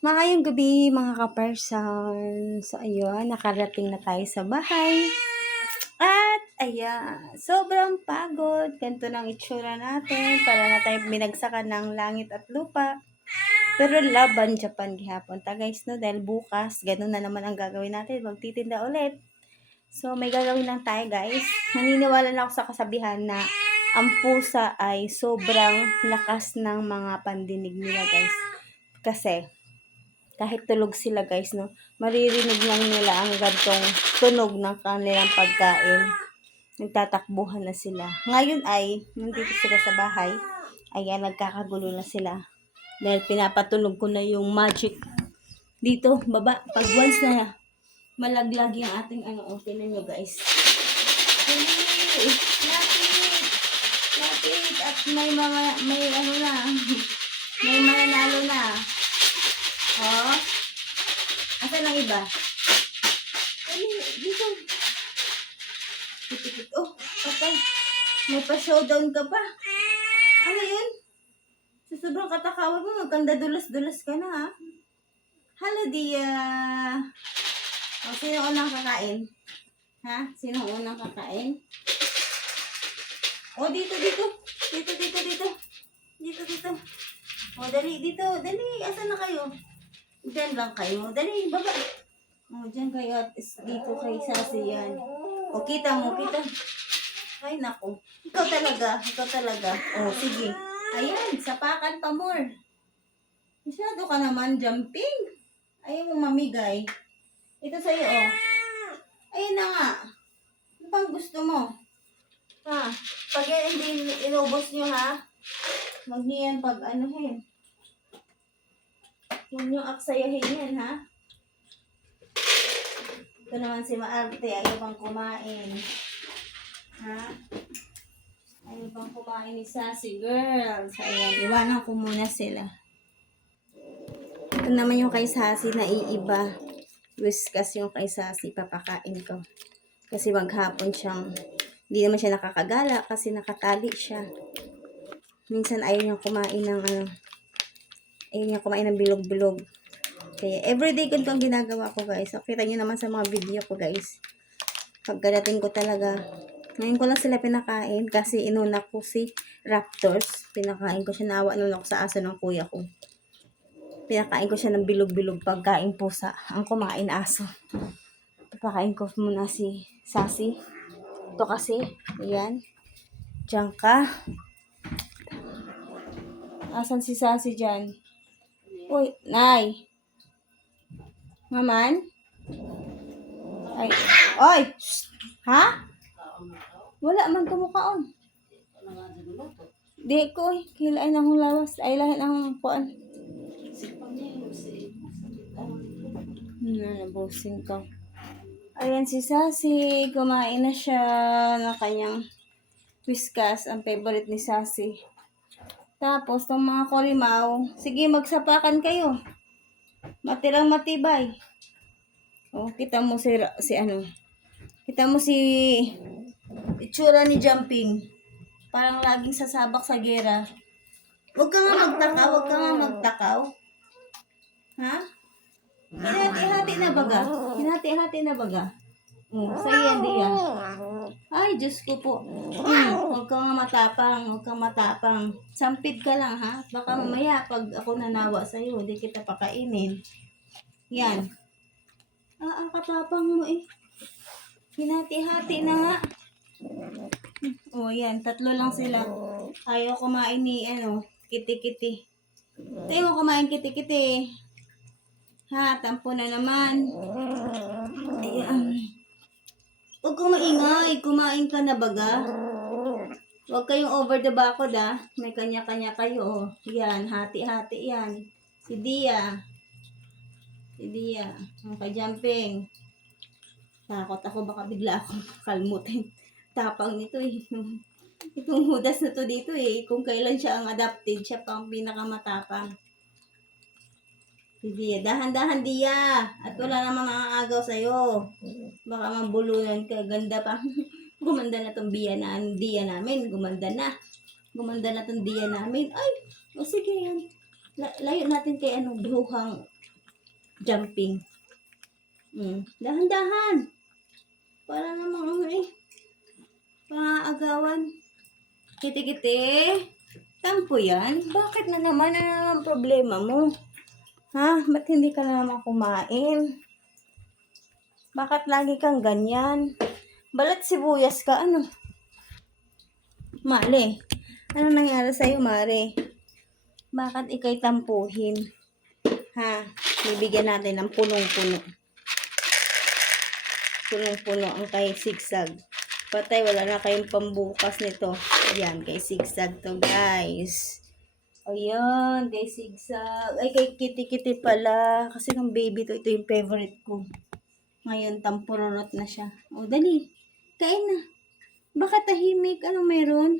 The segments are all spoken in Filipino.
Maayong gabi mga ka-person. So ayun, nakarating na tayo sa bahay. At ayan, sobrang pagod. Ganito ng itsura natin. Para na tayo binagsakan ng langit at lupa. Pero laban Japan gihapon ta guys no. Dahil bukas, ganun na naman ang gagawin natin. Magtitinda ulit. So may gagawin lang tayo guys. Naniniwala na ako sa kasabihan na ang pusa ay sobrang lakas ng mga pandinig nila guys. Kasi kahit tulog sila guys, no, maririnig lang nila ang gantong tunog ng kanilang pagkain. Nagtatakbuhan na sila. Ngayon ay, nandito sila sa bahay, ayan, nagkakagulo na sila. Dahil pinapatunog ko na yung magic dito, baba. Pag once na malaglag yung ating tinan nyo guys. Lapit! Lapit! At may may mananalo na. Oh. Asan ang iba? Ay, dito. Oh, okay. May pa-showdown ka pa. Ano yun? Sa sobrang katakawan mo, magkanda dulas-dulas ka na ha. Hala dia. O, sino unang kakain? Ha? Sino unang kakain? O, dito. Dito. O, dali, dito. Dali, asan na kayo? Diyan lang kayo. Dali, baba. O, diyan kayo at dito kay Sassy yan. O, kita mo. Ay, naku. Ikaw talaga. O, sige. Ayan, sapakan pa more. Masyado ka naman jumping. Ayaw mo mamigay. Ito sa'yo, o. Ayun na nga. Ano bang gusto mo? Ha? Pag yan hindi inubos nyo, ha? Huwag nyo yan pag anuhin. Huwag nyo aksayahin yan, ha? Ito naman si Maarte, ayaw pang kumain. Ha? Ayaw pang kumain ni Sassy Girls. Ayan, iwanan ko muna sila. Ito naman yung kay Sassy na iiba. Whiskas yung kay Sassy, papakain ko. Kasi maghapon siyang, hindi naman siya nakakagala kasi nakatali siya. Minsan ayaw niyang kumain ng bilog-bilog. Kaya everyday ganito ang ginagawa ko guys. So, kita nyo naman sa mga video ko guys. Pagkadating ko talaga. Ngayon ko lang sila pinakain kasi inuna ko si Raptors. Pinakain ko siya, naawa nun ako sa aso ng kuya ko. Pinakain ko siya ng bilog-bilog pagkain pusa. Ang kumain aso. Pinakain ko muna si Sassy. Ito kasi. Ayan. Diyan ka. Asan si Sassy dyan? Uy, Nay. Maman? Ay. Oy! Shh! Ha? Wala man kumukaon. Di ko eh. Kilain akong lawas. Ay lahin akong kuan. Nabusing ko. Ayan si Sassy. Kumain na siya ng kanyang whiskas. Ang favorite ni Sassy. Tapos, itong mga korimaw, sige, magsapakan kayo. Matirang matibay. Oh, kita mo kita mo si itsura ni Jumping. Parang laging sasabak sa gera. Huwag ka nga magtakaw. Ha? Hinati-hati na baga. Sa yan diya. Ay, Diyos ko po. Huwag kang matapang. Sampid ka lang, ha? Baka mamaya, pag ako nanawa sa'yo, hindi kita pakainin. Yan. Ang katapang mo eh. Hinati-hati na nga. Yan. 3 lang sila. Ayaw kumain ni, kiti-kiti. Tayo mo kumain kiti-kiti. Ha, tampo na naman. Ayan. Huwag kang maingay. Kumain ka na baga. Huwag kayong over the bakod ah. May kanya-kanya kayo. Oh. Yan, hati-hati yan. Si Dia. Ang ka-jumping. Takot ako, baka bigla akong kalmutin. Tapang nito eh. Itong hudas na to dito eh. Kung kailan siya ang adopted, siya pang pinakamatapang. Si Dia. Dahan-dahan Dia. At wala namang nakakagaw sa'yo. Baka mabulunan ka. Ganda pa. Gumanda na tong Dia namin. Gumanda na tong Dia namin. Ay! O sige yan. Layo natin kay duhang Jumping. Dahan-dahan. Para namang pangaagawan. Kiti-kiti. Tampo yan. Bakit na naman? Ano naman problema mo? Ha? Ba't hindi ka na naman kumain? Bakit lagi kang ganyan? Balat sibuyas ka, ano? Mare, ano nangyari sa'yo, Mare? Bakit ikay tampuhin? Ha? Bibigyan natin ng punong-puno. Punong-puno ang kay Sigsag. Patay, wala na kayong pambukas nito. Ayan, kay Sigsag to, guys. Ayan, kay Sigsag. Ay, kay Kitty-Kitty pala. Kasi ng baby to, ito yung favorite ko. Ngayon, tampururot na siya. O, dali. Kain na. Bakit tahimik? Ano meron?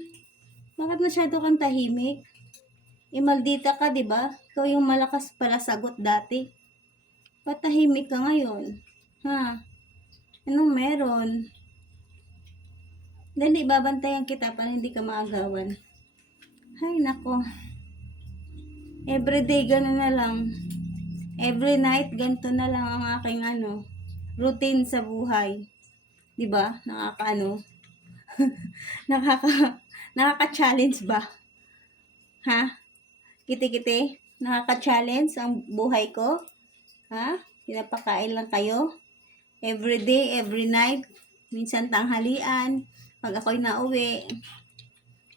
Bakit masyado kang tahimik? Maldita ka, di ba? Ikaw yung malakas pala sagot dati. Patahimik ka ngayon? Ha? Anong meron? Dali, babantayan kita para hindi ka maagawan. Hay, nako. Everyday, gano'n na lang. Every night, ganito na lang ang aking routine sa buhay. Di ba? Nakaka-challenge ba? Ha? Kiti-kiti? Nakaka-challenge ang buhay ko? Ha? Pinapakain lang kayo? Every day, every night, minsan tanghalian, pag ako'y nauwi.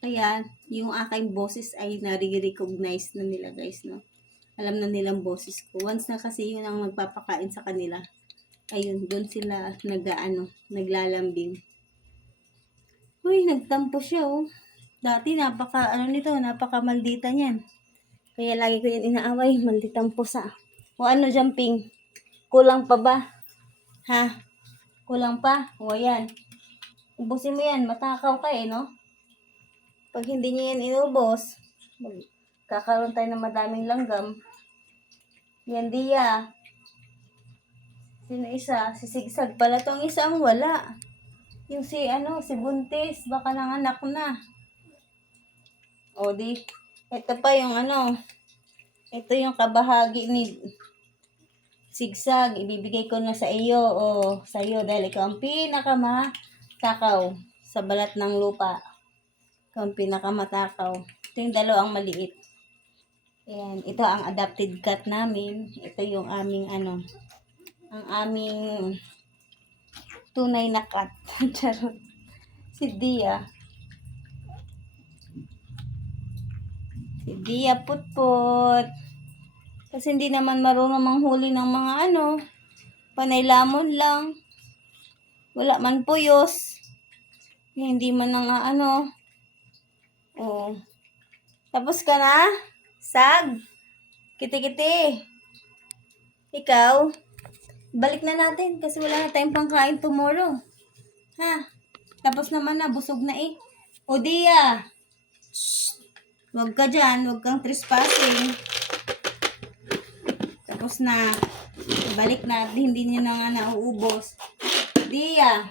Kaya, yung aking boses ay nare-recognize na nila, guys, no? Alam na nilang boses ko. Once na kasi yun ang magpapakain sa kanila, ayun, doon sila naglalambing. Uy, nagtampo siya, oh. Dati, napaka maldita niyan. Kaya lagi ko yan inaaway, malditang pusa. O ano, jumping? Kulang pa ba? Ha? Kulang pa? O yan. Ubusin mo yan, matakaw ka no? Pag hindi niya yan inubos, kakaroon tayo ng madaming langgam. Yan diya. Sino isa? Si Sigsag pala tong isa ang wala. Yung si Buntis, baka nanganak na. O di, ito pa yung ito yung kabahagi ni Sigsag. Ibibigay ko na sa iyo o sa iyo dahil ikaw ang pinakamatakaw sa balat ng lupa. Ikaw ang pinakamatakaw. Ito yung dalawang maliit. Ayan, ito ang adopted cat namin. Ito yung aming ang aming tunay na cat. Charot. Si Dia. Si Dia Putput. Kasi hindi naman marunong manghuli ng mga panay lamon lang. Wala man puyos. Hindi man Oh. Tapos ka na? Sag? Kiti-kiti. Ikaw? Balik na natin kasi wala na tayong pangkain tomorrow. Ha? Tapos naman na, busog na O Dia. Shh. Huwag ka dyan. Huwag kang trespassing. Tapos na. Balik na. Hindi niya na nga nauubos. Dia.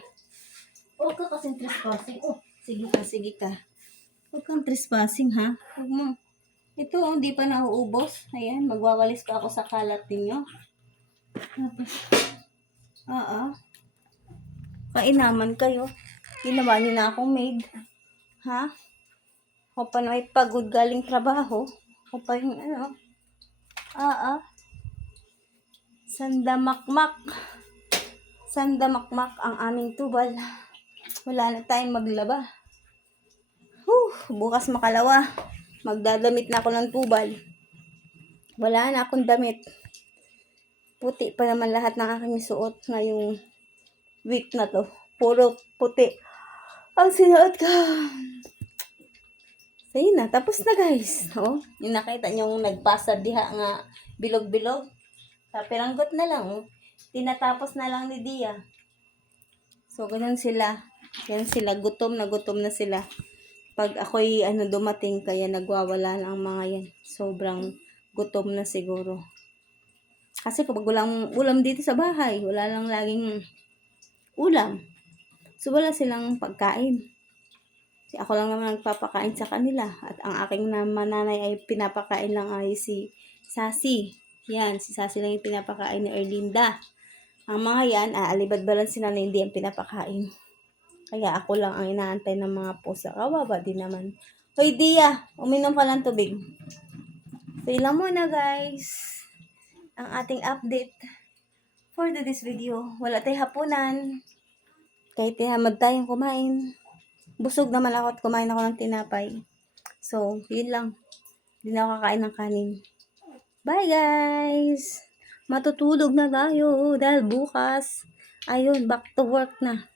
Huwag ka kasing trespassing. Oh, sige ka. Huwag kang trespassing, ha? Huwag mo. Ito, hindi pa nauubos. Ayan, magwawalis pa ako sa kalat ninyo. Tapos, kainaman kayo. Ginawa niyo na akong maid. Ha? Ako pa na may pagod galing trabaho. Ako pa yung Sandamakmak. Sandamakmak ang aming tubal. Wala na tayong maglaba. Bukas makalawa. Magdadamit na ako ng tubal. Wala na akong damit. Puti pa naman lahat ng aking suot ngayong week na to. Puro puti ang sinuot ko. So yun na, tapos na guys. Yung nakita nyo nagpasa diha nga bilog-bilog. Kapiranggot na lang. Tinatapos na lang ni Dia. So ganun sila. Yan sila, gutom na sila. Pag ako'y dumating, kaya nagwawala lang ang mga yan. Sobrang gutom na siguro. Kasi kapag walang ulam dito sa bahay, wala lang laging ulam. So wala silang pagkain. Si ako lang naman nagpapakain sa kanila. At ang aking nanay ay pinapakain lang ay si Sassy. Yan, si Sassy lang yung pinapakain ni Erlinda. Ang mga yan, aalibad-balan sila na hindi ang pinapakain. Kaya ako lang ang inaantay ng mga pusa. Kawawa din naman. Hoy, Dia, uminom ka ng tubig. So, ilang muna guys ang ating update for today's video. Wala tayong hapunan. Kahit tihamad tayong kumain. Busog naman ako at kumain ako ng tinapay. So, yun lang. Hindi na ako kakain ng kanin. Bye guys! Matutulog na tayo dahil bukas, ayun, back to work na.